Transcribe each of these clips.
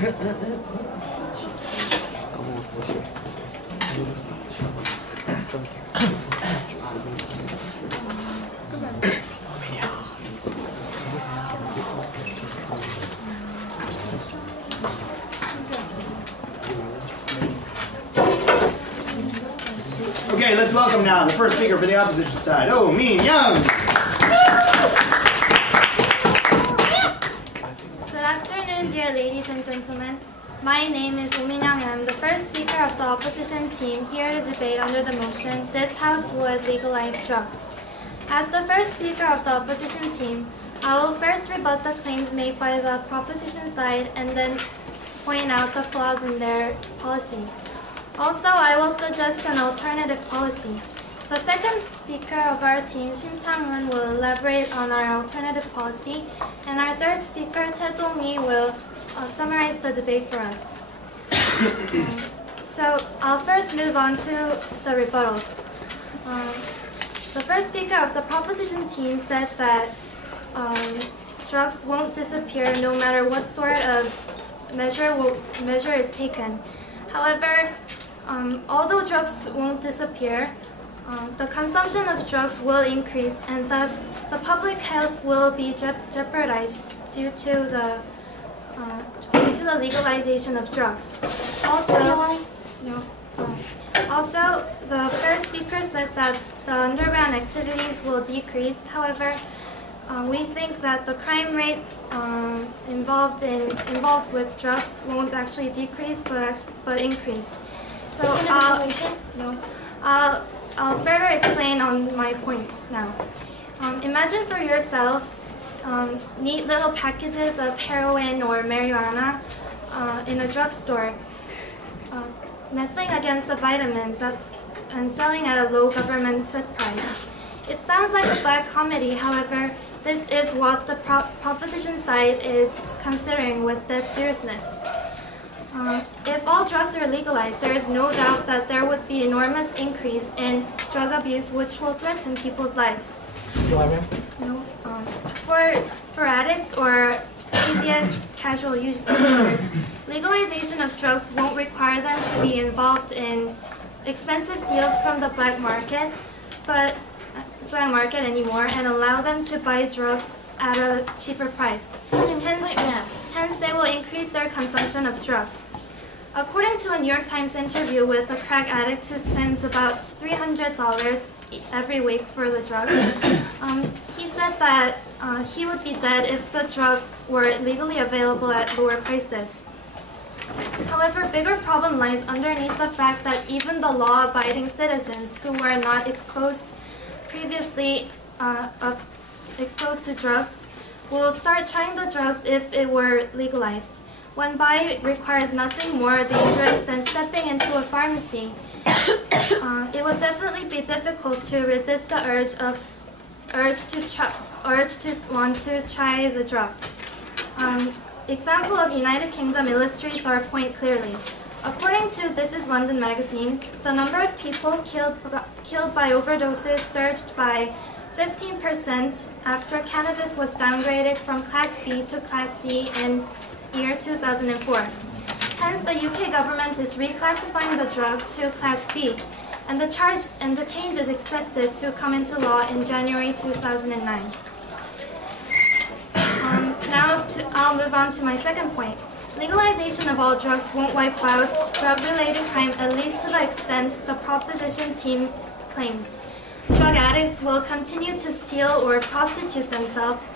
Okay, let's welcome now the first speaker for the opposition side. Oh, Min Young. Good afternoon, dear ladies and gentlemen. My name is Oh Min-young and I'm the first speaker of the opposition team here to debate under the motion, "This House would legalize drugs." As the first speaker of the opposition team, I will first rebut the claims made by the proposition side and then point out the flaws in their policy. Also, I will suggest an alternative policy. The second speaker of our team, Shin Chang-eun, will elaborate on our alternative policy, and our third speaker, Tae Dong-hee, will summarize the debate for us. So I'll first move on to the rebuttals. The first speaker of the proposition team said that drugs won't disappear no matter what sort of measure is taken. However, although drugs won't disappear, the consumption of drugs will increase, and thus the public health will be jeopardized due to the legalization of drugs. Also, the first speaker said that the underground activities will decrease. However, we think that the crime rate involved with drugs won't actually decrease, but increase. So I'll further explain on my points now. Imagine for yourselves neat little packages of heroin or marijuana in a drugstore, nestling against the vitamins and selling at a low government set price. It sounds like a black comedy, however, this is what the proposition side is considering with dead seriousness. If all drugs are legalized, there is no doubt that there would be enormous increase in drug abuse, which will threaten people's lives. No, for addicts or previous casual users, legalization of drugs won't require them to be involved in expensive deals from the black market anymore, and allow them to buy drugs at a cheaper price. Hence, they will increase their consumption of drugs. According to a New York Times interview with a crack addict who spends about $300 every week for the drug, he said that he would be dead if the drug were legally available at lower prices. However, bigger problem lies underneath the fact that even the law-abiding citizens who were not previously exposed to drugs will start trying the drugs if it were legalized. One buy requires nothing more dangerous than stepping into a pharmacy. It would definitely be difficult to resist the urge to want to try the drug. Example of United Kingdom illustrates our point clearly. According to This Is London magazine, the number of people killed by overdoses surged by 15% after cannabis was downgraded from Class B to Class C in year 2004. Hence, the UK government is reclassifying the drug to Class B, and the change is expected to come into law in January 2009. I'll move on to my second point. Legalization of all drugs won't wipe out drug-related crime, at least to the extent the proposition team claims. Drug addicts will continue to steal or prostitute themselves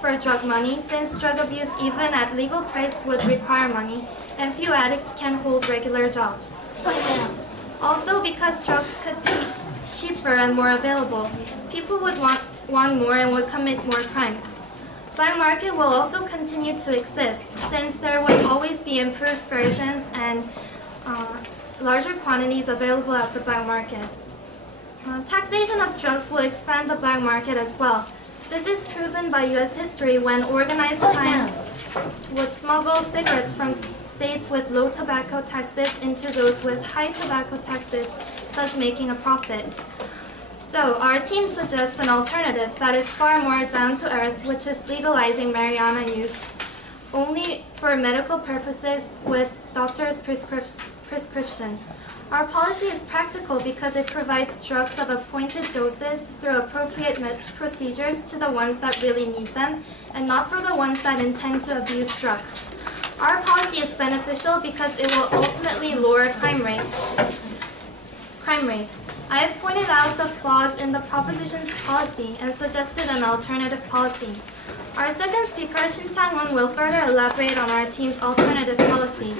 for drug money, since drug abuse, even at legal price, would require money, and few addicts can hold regular jobs. Also, because drugs could be cheaper and more available, people would want more and would commit more crimes. Black market will also continue to exist, since there would always be improved versions and larger quantities available at the black market. Taxation of drugs will expand the black market as well. This is proven by U.S. history when organized crime would smuggle cigarettes from states with low tobacco taxes into those with high tobacco taxes, thus making a profit. So, our team suggests an alternative that is far more down to earth, which is legalizing marijuana use. only for medical purposes with doctor's prescription. Our policy is practical because it provides drugs of appointed doses through appropriate procedures to the ones that really need them, and not for the ones that intend to abuse drugs. Our policy is beneficial because it will ultimately lower crime rates. I have pointed out the flaws in the proposition's policy and suggested an alternative policy. Our second speaker, Daewon, will further elaborate on our team's alternative policy.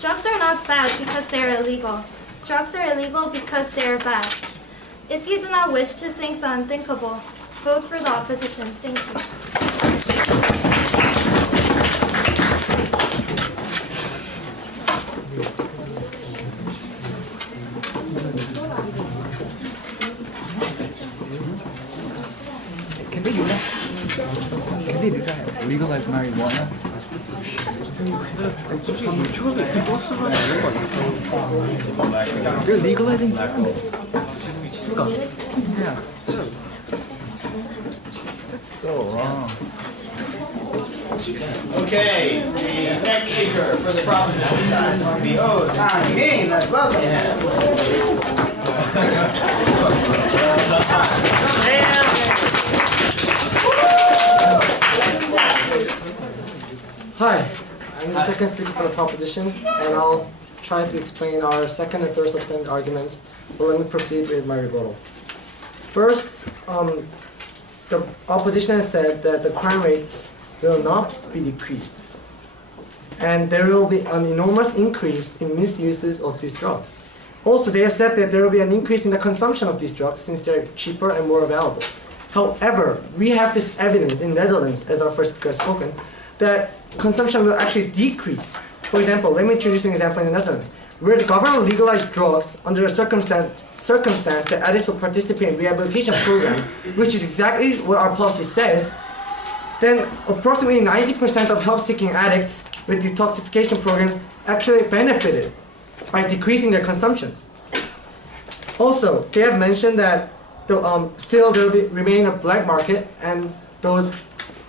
Drugs are not bad because they are illegal. Drugs are illegal because they are bad. If you do not wish to think the unthinkable, vote for the opposition. Thank you. Can they do that? Can they do that? Legalize marijuana? They're legalizing? Yeah. That's so wrong. Okay, the next speaker for the proposition side is going to be Reznick. Let's welcome him. Hi, I'm the second speaker for the proposition, and I'll try to explain our second and third substantive arguments, but let me proceed with my rebuttal. First, the opposition has said that the crime rates will not be decreased, and there will be an enormous increase in misuses of these drugs. Also, they have said that there will be an increase in the consumption of these drugs since they're cheaper and more available. However, we have this evidence in Netherlands, as our first speaker has spoken, that consumption will actually decrease. For example, let me introduce an example in the Netherlands, where the government legalized drugs under a circumstance that addicts will participate in rehabilitation program, which is exactly what our policy says, then approximately 90% of help-seeking addicts with detoxification programs actually benefited by decreasing their consumptions. Also, they have mentioned that still there will remain a black market, and those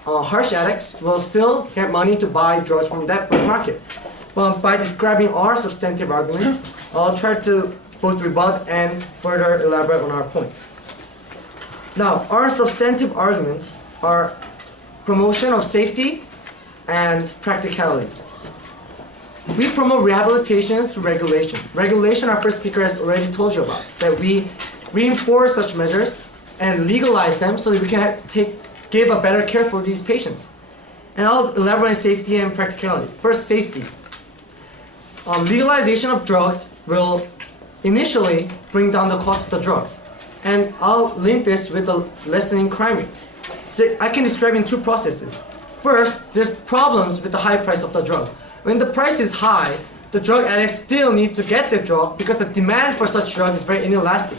harsh addicts will still get money to buy drugs from that black market. But by describing our substantive arguments, I'll try to both rebut and further elaborate on our points. Now, our substantive arguments are promotion of safety and practicality. We promote rehabilitation through regulation. Regulation, our first speaker has already told you about, that we reinforce such measures and legalize them so that we can give a better care for these patients. And I'll elaborate on safety and practicality. First, safety. Legalization of drugs will initially bring down the cost of the drugs. And I'll link this with the lessening crime rates. I can describe in two processes. First, there's problems with the high price of the drugs. When the price is high, the drug addicts still need to get the drug because the demand for such drugs is very inelastic.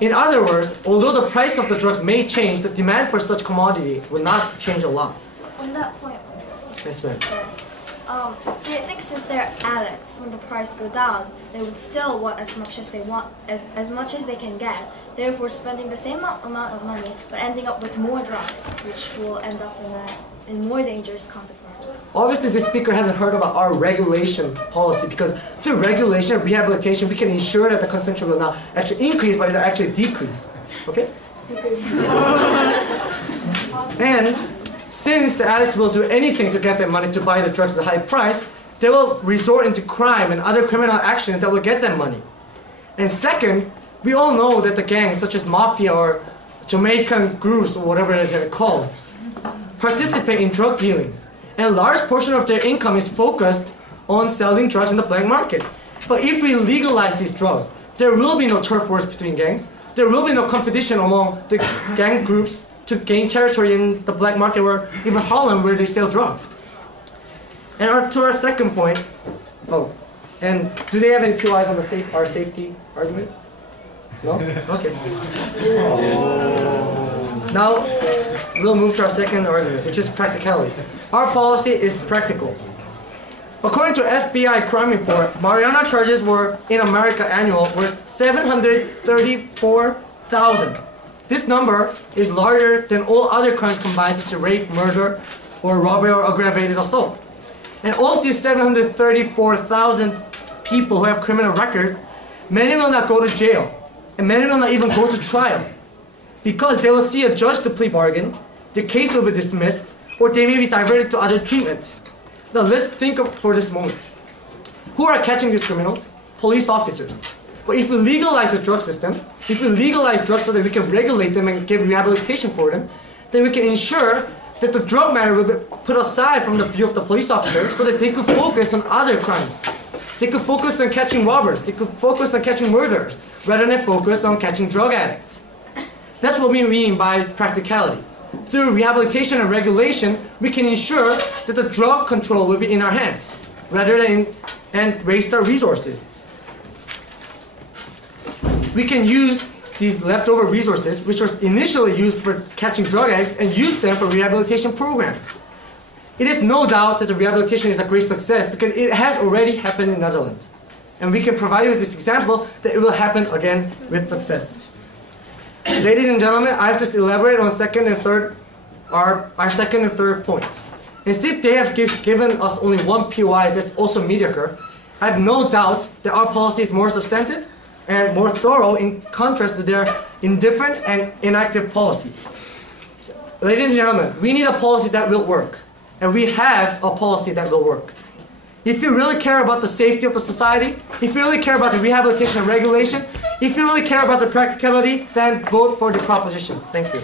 In other words, although the price of the drugs may change, the demand for such commodity will not change a lot. On that point, Yes, ma'am. do you think since they're addicts, when the price go down, they would still want as much as they want, as much as they can get, therefore spending the same amount of money, but ending up with more drugs, which will end up in more dangerous consequences? Obviously, this speaker hasn't heard about our regulation policy, because through regulation and rehabilitation, we can ensure that the consumption will not actually increase, but it will actually decrease. Okay? And since the addicts will do anything to get their money to buy the drugs at a high price, they will resort into crime and other criminal actions that will get them money. And second, we all know that the gangs, such as mafia or Jamaican groups or whatever they're called, participate in drug dealings. And a large portion of their income is focused on selling drugs in the black market. But if we legalize these drugs, there will be no turf wars between gangs. There will be no competition among the gang groups to gain territory in the black market, or even Harlem, where they sell drugs. And to our second point, and do they have any POIs on our safety argument? No? Okay. Now, we'll move to our second argument, which is practicality. Our policy is practical. According to FBI crime report, marijuana charges were in America annual was 734,000. This number is larger than all other crimes combined, such as rape, murder, or robbery or aggravated assault. And of these 734,000 people who have criminal records, many will not go to jail, and many will not even go to trial, because they will see a judge to plea bargain, their case will be dismissed, or they may be diverted to other treatment. Now let's think of for this moment. Who are catching these criminals? Police officers. But if we legalize the drug system, if we legalize drugs so that we can regulate them and give rehabilitation for them, then we can ensure that the drug matter will be put aside from the view of the police officer so that they could focus on other crimes. They could focus on catching robbers, they could focus on catching murderers, rather than focus on catching drug addicts. That's what we mean by practicality. Through rehabilitation and regulation, we can ensure that the drug control will be in our hands, rather than and waste our resources. We can use these leftover resources, which was initially used for catching drug addicts, and use them for rehabilitation programs. It is no doubt that the rehabilitation is a great success because it has already happened in the Netherlands. And we can provide you with this example that it will happen again with success. Ladies and gentlemen, I've just elaborated on second and third, our second and third points. And since they have given us only one POI that's also mediocre, I have no doubt that our policy is more substantive and more thorough in contrast to their indifferent and inactive policy. Ladies and gentlemen, we need a policy that will work. And we have a policy that will work. If you really care about the safety of the society, if you really care about the rehabilitation and regulation, if you really care about the practicality, then vote for the proposition. Thank you.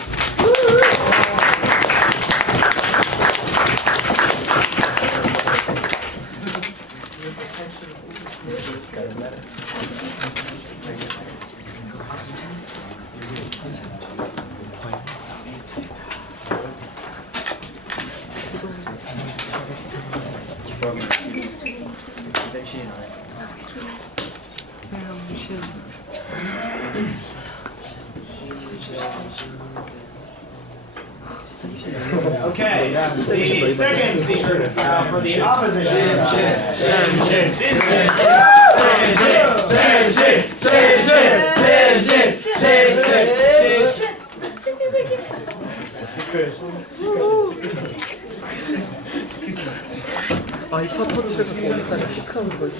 Okay, the second speaker for the opposition 아, 이 터치를 보니까 시크한 걸.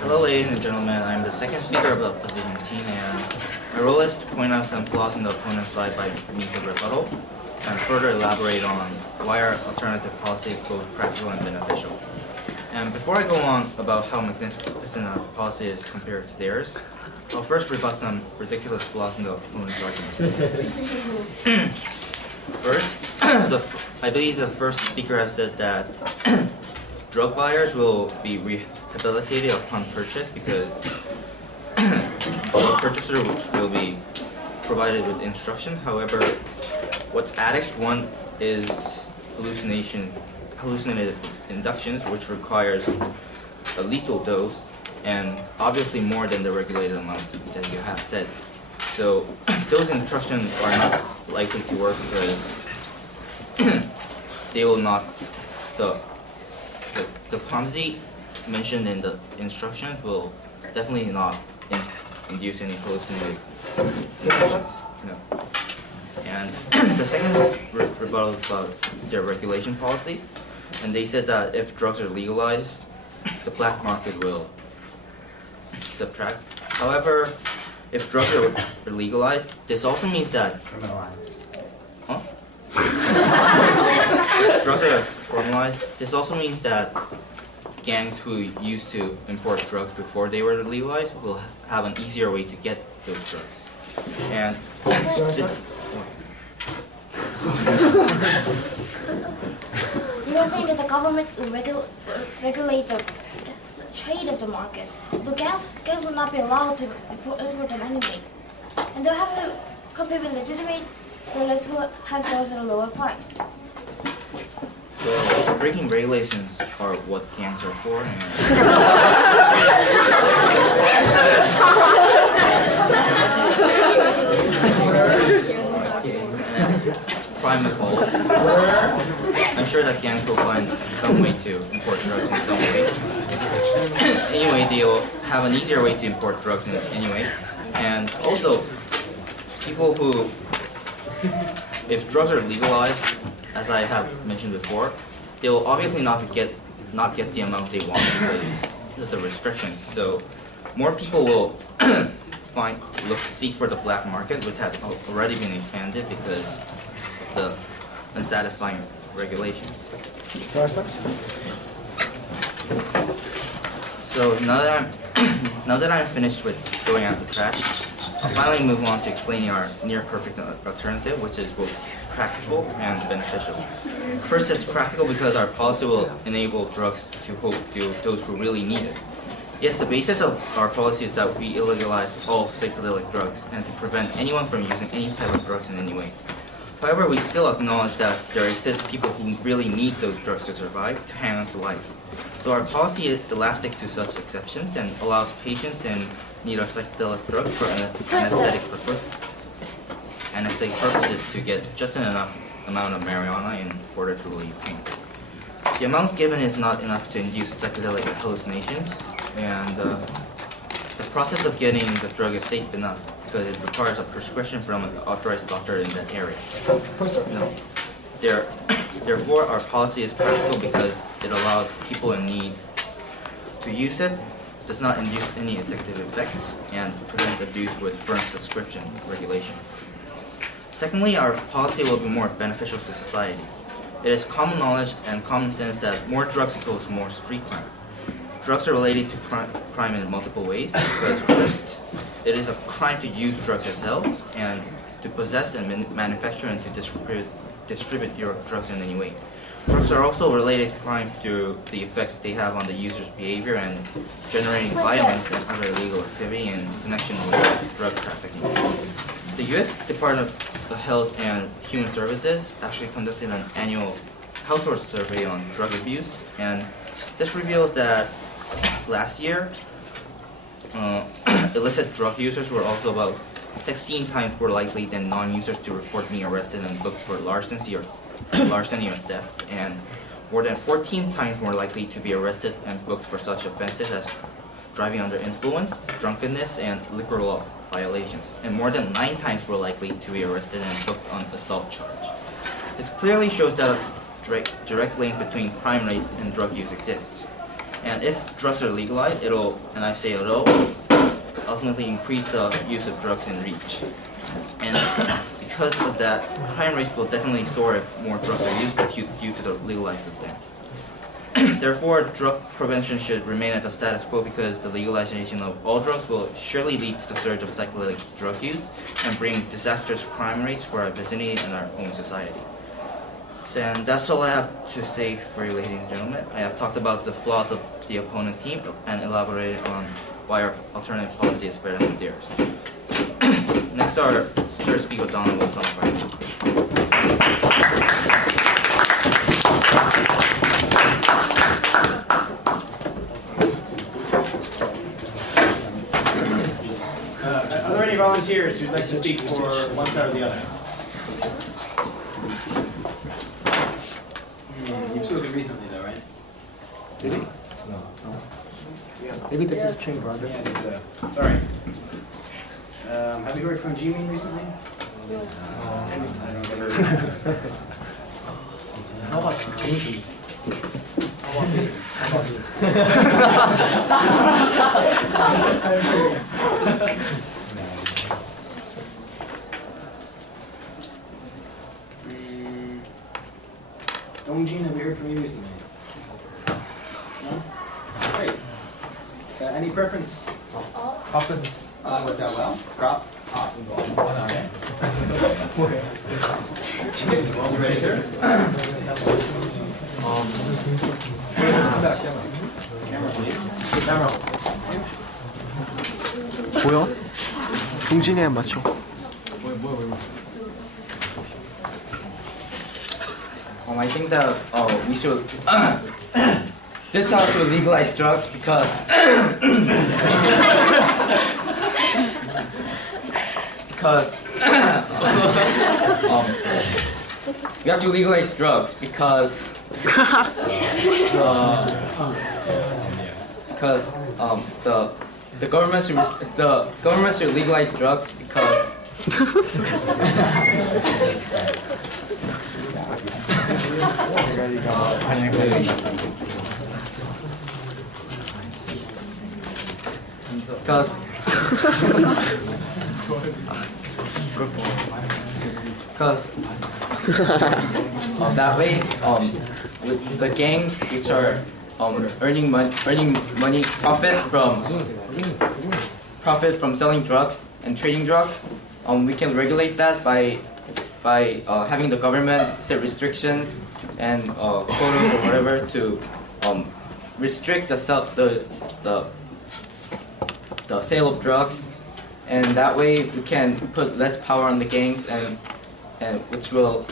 Hello ladies and gentlemen, I'm the second speaker of the opposition team and my role is to point out some flaws in the opponent's side by means of rebuttal and further elaborate on why our alternative policy is both practical and beneficial. And before I go on about how magnificent our policy is compared to theirs, I'll first rebut some ridiculous flaws in the opponent's arguments. First, I believe the first speaker has said that drug buyers will be rehabilitated upon purchase because the purchaser will be provided with instruction. However, what addicts want is hallucinated inductions, which requires a lethal dose and obviously more than the regulated amount that you have said. So those instructions are not likely to work because they will not, the quantity mentioned in the instructions will definitely not induce any hallucinated inductions. No. And the second rebuttal is about their regulation policy. And they said that if drugs are legalized, the black market will subtract. However, if drugs are legalized, this also means that criminalized. Huh? If drugs are formalized, this also means that gangs who used to import drugs before they were legalized will have an easier way to get those drugs. And this. You are saying that the government will regulate the trade of the market, so gas will not be allowed to import them anyway, and they'll have to compete with legitimate sellers who have drugs at a lower price. Well, breaking regulations are what gangs are for. Crime evolved. I'm sure that gangs will find some way to import drugs in some way. Anyway, maybe it will have an easier way to import drugs in anyway. And also, people who, if drugs are legalized, as I have mentioned before, they will obviously not get the amount they want because of the restrictions. So more people will seek for the black market, which has already been expanded because of the unsatisfying regulations. So now that I'm finished with throwing out the trash, I'll finally move on to explaining our near-perfect alternative, which is both practical and beneficial. First, it's practical because our policy will enable drugs to those who really need it. Yes, the basis of our policy is that we illegalize all psychedelic drugs and to prevent anyone from using any type of drugs in any way. However, we still acknowledge that there exist people who really need those drugs to survive, to hang on to life. So our policy is elastic to such exceptions and allows patients in need of psychedelic drugs for anesthetic purposes to get just enough amount of marijuana in order to relieve pain. The amount given is not enough to induce psychedelic hallucinations, and the process of getting the drug is safe enough because it requires a prescription from an authorized doctor in that area. No. Therefore, our policy is practical because it allows people in need to use it, does not induce any addictive effects, and prevents abuse with firm prescription regulations. Secondly, our policy will be more beneficial to society. It is common knowledge and common sense that more drugs equals more street crime. Drugs are related to crime in multiple ways because first, it is a crime to use drugs itself and to possess and manufacture and to distribute your drugs in any way. Drugs are also related to crime through the effects they have on the user's behavior and generating violence and other illegal activity in connection with drug trafficking. The U.S. Department of Health and Human Services actually conducted an annual household survey on drug abuse, and this reveals that last year, illicit drug users were also about 16 times more likely than non-users to report being arrested and booked for larceny or theft, and more than 14 times more likely to be arrested and booked for such offenses as driving under influence, drunkenness, and liquor law violations, and more than 9 times more likely to be arrested and booked on assault charge. This clearly shows that a direct link between crime rates and drug use exists. And if drugs are legalized, it'll, and I say it'll, ultimately increase the use of drugs in reach. And because of that, crime rates will definitely soar if more drugs are used due to the legalization of them. Therefore, drug prevention should remain at the status quo because the legalization of all drugs will surely lead to the surge of psychedelic drug use and bring disastrous crime rates for our vicinity and our own society. And that's all I have to say for you, ladies and gentlemen. I have talked about the flaws of the opponent team and elaborated on why our alternative policy is better than theirs. Next, our third speaker, Daewon, will summarize. Are there any volunteers who'd like to speak for one side or the other? You've spoken recently, though, right? Did he? No. Maybe that's his twin brother. Yeah, I think so. Sorry. Have you heard from Jimin recently? How about Chongji? How about me? Dongjin, have you heard from you recently? No? Great. Any preference? Worked out well? Crop? Okay. You ready, sir? Camera, please. Camera. 보여? 동진이 안 맞춰. I think that we should. This house will legalize drugs because we have to legalize drugs because the government should legalize drugs because that way with the gangs which are earning money profit from selling drugs and trading drugs, we can regulate that by having the government set restrictions and quotas or whatever to restrict the sale of drugs, and that way we can put less power on the gangs and which will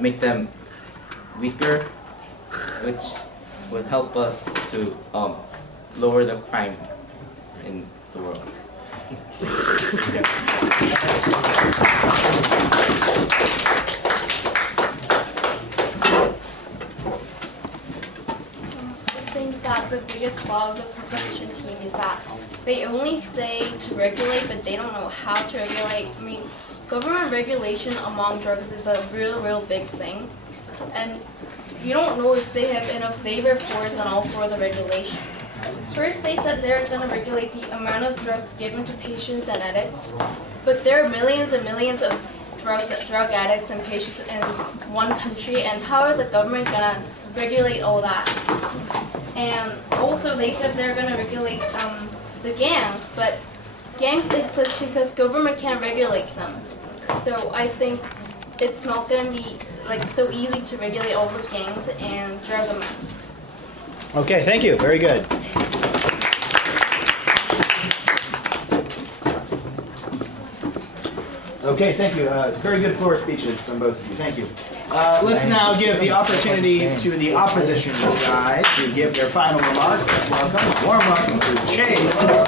make them weaker, which would help us to lower the crime in the world. I think that the biggest flaw of the proposition team is that they only say to regulate, but they don't know how to regulate. I mean, government regulation among drugs is a real big thing, and you don't know if they have enough labor force and all for the regulation. First, they said they're going to regulate the amount of drugs given to patients and addicts, but there are millions and millions of drug addicts and patients in one country, and how are the government going to regulate all that? And also, they said they're going to regulate the gangs, but gangs exist because government can't regulate them. So I think it's not going to be so easy to regulate all the gangs and drug amounts. Okay, thank you. Very good. Okay, thank you. Very good floor speeches from both of you. Thank you. Let's now give the opportunity to the opposition side to give their final remarks. Let's welcome, warm welcome to Daewon.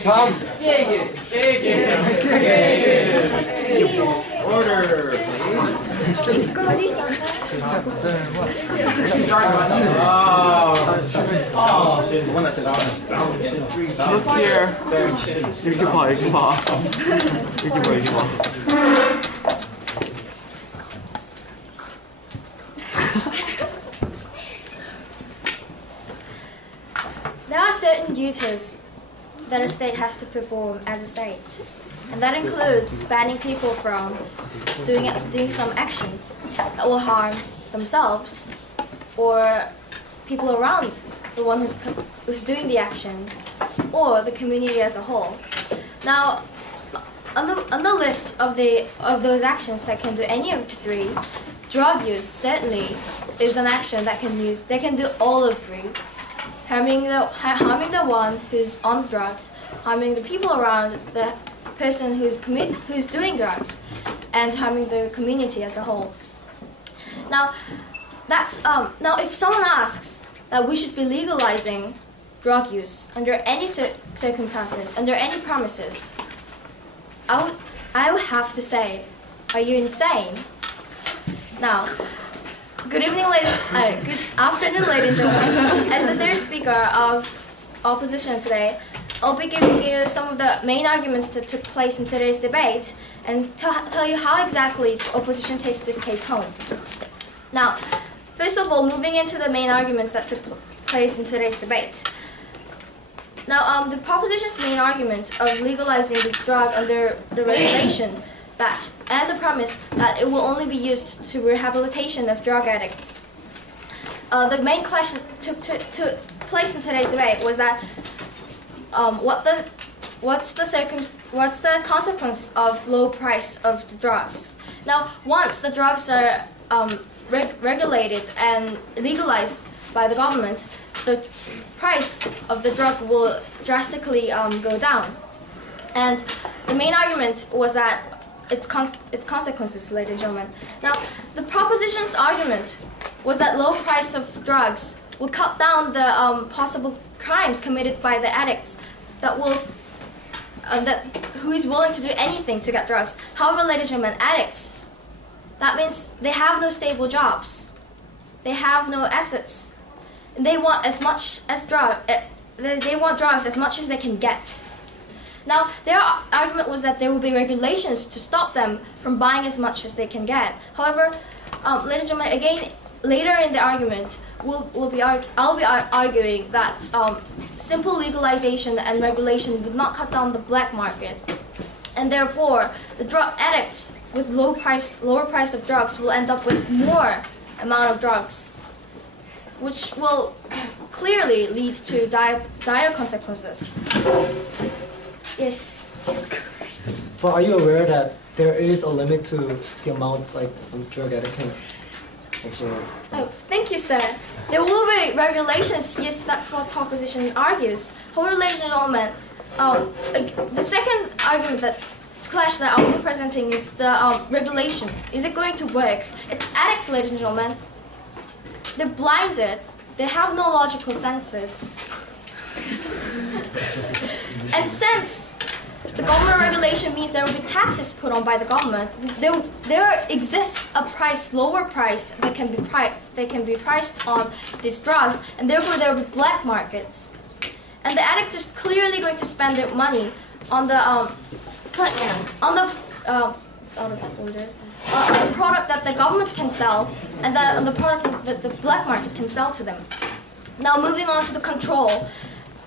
Tom. Order, please. Oh, the one that says Look here. 이렇게 봐, 이렇게 봐. 이렇게 봐, 이렇게 봐. There are certain duties that a state has to perform as a state, and that includes banning people from doing some actions that will harm themselves or people around the one who's doing the action or the community as a whole. Now, on the list of those actions that can do any of the three, drug use certainly is an action that can do all of three. Harming the one who's on drugs, harming the people around the person who's doing drugs, and harming the community as a whole. Now, now if someone asks that we should be legalizing drug use under any circumstances, under any promises, I would have to say, are you insane? Now, good afternoon, ladies and gentlemen. As the third speaker of opposition today, I'll be giving you some of the main arguments that took place in today's debate and tell you how exactly the opposition takes this case home. Now, first of all, moving into the main arguments that took place in today's debate. Now, the proposition's main argument of legalizing the drug under the regulation and the promise that it will only be used to rehabilitation of drug addicts. The main question took place in today's debate was that what's the consequence of low price of the drugs? Now, once the drugs are regulated and legalized by the government, the price of the drug will drastically go down. And the main argument was that its consequences, ladies and gentlemen. Now, the proposition's argument was that low price of drugs will cut down the possible crimes committed by the addicts who is willing to do anything to get drugs. However, ladies and gentlemen, addicts, that means they have no stable jobs. They have no assets. They want they want drugs as much as they can get. Now, their argument was that there will be regulations to stop them from buying as much as they can get. However, ladies and gentlemen, again, later in the argument, I'll be arguing that simple legalization and regulation would not cut down the black market, and therefore the drug addicts with lower price of drugs will end up with more amount of drugs, which will clearly lead to dire consequences. Yes. But are you aware that there is a limit to the amount a drug addict can actually? Oh, thank you, sir. There will be regulations. Yes, that's what proposition argues. However, ladies and gentlemen, the second argument that I'll be presenting is the regulation. Is it going to work? It's addicts, ladies and gentlemen. They're blinded. They have no logical senses. And since the government regulation means there will be taxes put on by the government, there exists a lower price that can be priced on these drugs, and therefore there will be black markets. And the addicts are clearly going to spend their money on the it's out of that order. The product that the government can sell, and the product that the black market can sell to them. Now, moving on to the control.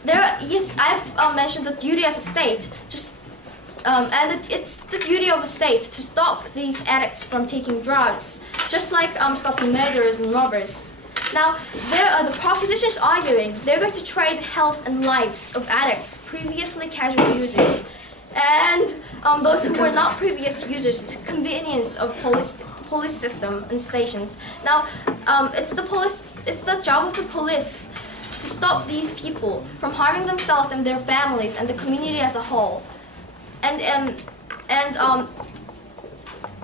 Yes, I've mentioned the duty as a state, and it's the duty of a state to stop these addicts from taking drugs, just like stopping murderers and robbers. Now, the propositions arguing they're going to trade health and lives of addicts, previously casual users, and those who were not previous users, to convenience of police system and stations. Now, it's the job of the police to stop these people from harming themselves and their families and the community as a whole. And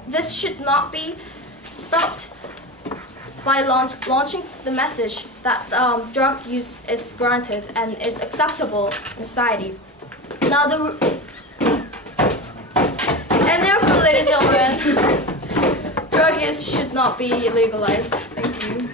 this should not be stopped by launching the message that drug use is granted and is acceptable in society. Now, and therefore, ladies and gentlemen, drug use should not be legalized. Thank you.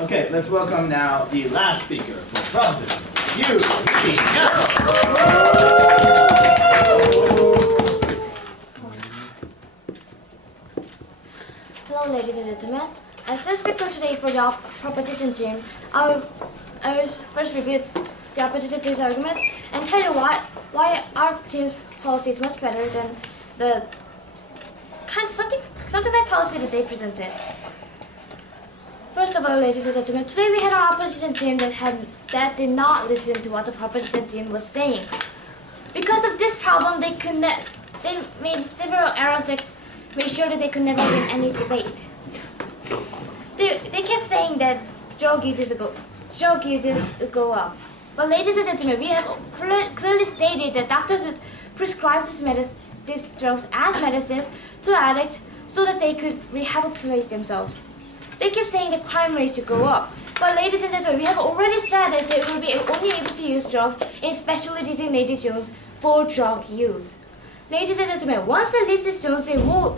Okay, let's welcome now the last speaker for propositions. Hello, ladies and gentlemen. As the speaker today for the proposition team, I will first review the opposition team's argument and tell you why our team's policy is much better than the something like policy that they presented. First of all, ladies and gentlemen, today we had an opposition team that did not listen to what the proposition team was saying. Because of this problem, they made several errors that made sure that they could never win any debate. They kept saying that drug users go up. But ladies and gentlemen, we have clearly stated that doctors would prescribe these drugs as medicines to addicts so that they could rehabilitate themselves. They keep saying the crime rates to go up. But ladies and gentlemen, we have already said that they will be only able to use drugs in specially designated zones for drug use. Ladies and gentlemen, once they leave these zones, they will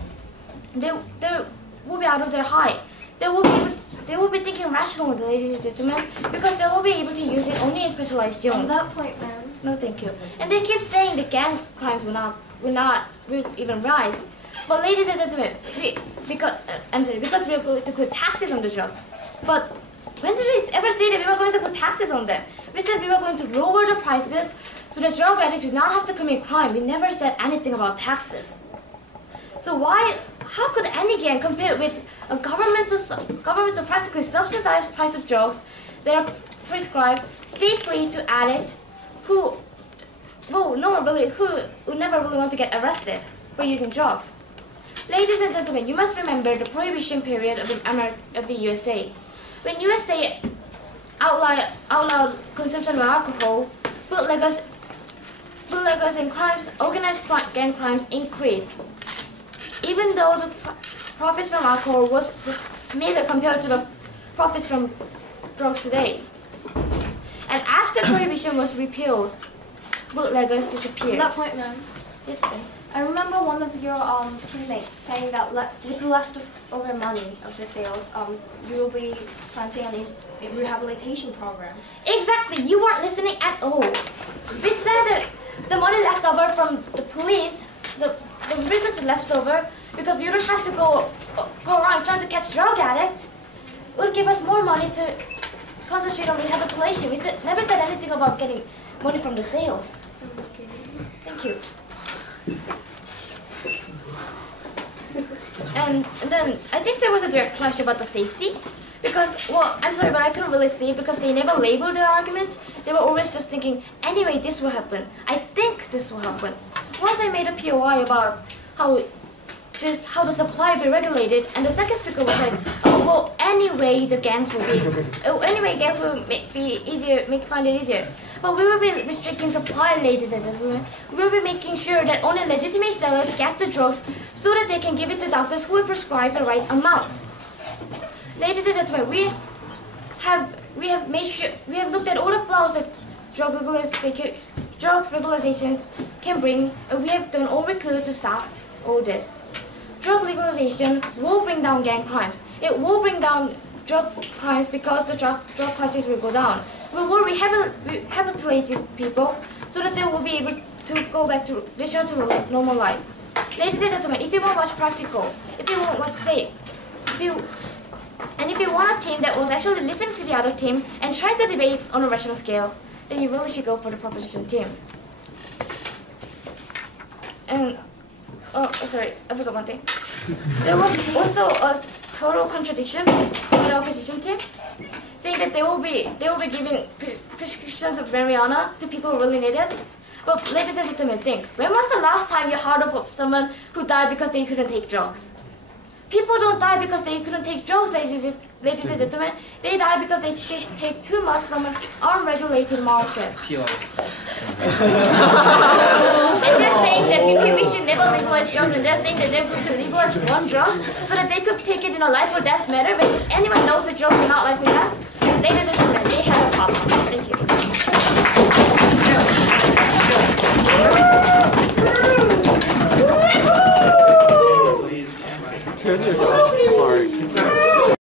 be out of their height. They will be thinking rationally, ladies and gentlemen, because they will be able to use it only in specialized zones. On that point, ma'am. No, thank you. And they keep saying the gang crimes will not even rise. But ladies and gentlemen, because we are going to put taxes on the drugs. But when did we ever say that we were going to put taxes on them? We said we were going to lower the prices so that drug addicts do not have to commit crime. We never said anything about taxes. So how could any gang compare with a government to practically subsidized price of drugs that are prescribed safely to addicts who never really want to get arrested for using drugs? Ladies and gentlemen, you must remember the prohibition period of the USA. When USA outlawed consumption of alcohol, bootleggers and organized gang crimes increased. Even though the profits from alcohol was meager compared to the profits from drugs today. And after prohibition was repealed, bootleggers disappeared. On that point, ma'am. Yes, ma'am. I remember one of your teammates saying that with the leftover money of the sales, you will be planting a rehabilitation program. Exactly, you weren't listening at all. We said that the money left over from the police, the business left over, because we don't have to go around trying to catch drug addicts. It would give us more money to concentrate on rehabilitation. We never said anything about getting money from the sales. Thank you. And then I think there was a direct question about the safety. Because, well, I'm sorry, but I couldn't really see because they never labeled their arguments. They were always just thinking, anyway, this will happen. I think this will happen. Once I made a POI about how the supply will be regulated, and the second speaker was like, oh, well, anyway, the gangs will find it easier. But we will be restricting supply, ladies and gentlemen. We will be making sure that only legitimate sellers get the drugs so that they can give it to doctors who will prescribe the right amount. Ladies and gentlemen, we have looked at all the flaws that drug legalizations can bring, and we have done all we could to stop all this. Drug legalization will bring down gang crimes. It will bring down drug crimes because the drug prices will go down. We will rehabilitate these people so that they will be able to return to normal life. Ladies and gentlemen, if you want to watch practical, if you want to watch safe, if you want a team that was actually listening to the other team and trying to debate on a rational scale, then you really should go for the proposition team. And, oh, sorry, I forgot one thing. There was also a total contradiction in the opposition team, saying that they will be giving prescriptions of marijuana to people who really need it. But ladies and gentlemen, think, when was the last time you heard of someone who died because they couldn't take drugs? People don't die because they couldn't take drugs, ladies and gentlemen. They die because they take too much from an unregulated market. And they're saying that we should never legalize drugs, and they're saying that they're going to legalize one drug so that they could take it in a life or death matter, but anyone knows that drugs are not life or death. Ladies and